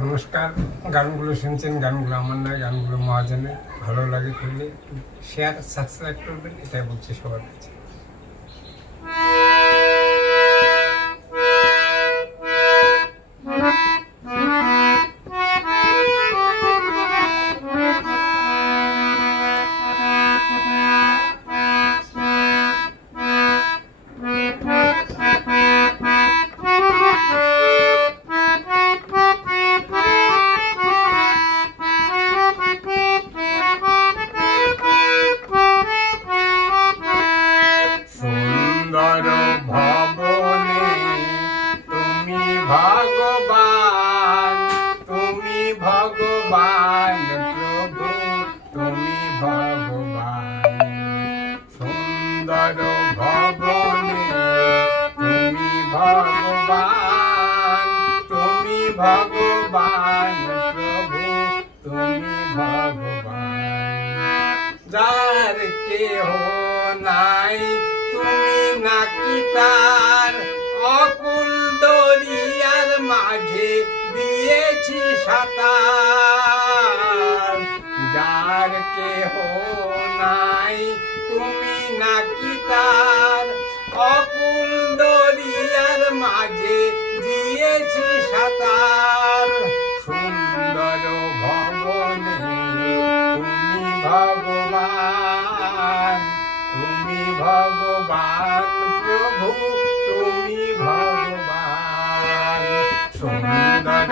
নমস্কার। গানগুলো শুনছেন, গানগুলো আমার নয়, গানগুলো মহাজনের। ভালো লাগে করলে একটু শেয়ার সাবস্ক্রাইব করবেন, এটাই বলছি সবার কাছে। সুন্দর ভবনে তুমি ভগবান, তুমি ভগবান প্রভু, তুমি ভগবান। সুন্দর ভবনে তুমি ভগবান, তুমি ভগবান প্রভু, তুমি ভগবান। যার কেহ নাই তুমি নাকি তার, অকুল দরিয়ার মাঝে দিয়েছি সাঁতার। যার কেহ নাই তুমি নাকি তার, অকুল দরিয়ার মাঝে দিয়েছি সাঁতার। সুন্দর ভবনে তুমি ভগবান, তুমি ভগবান প্রভু, তুমি ভগবান। সুন্দর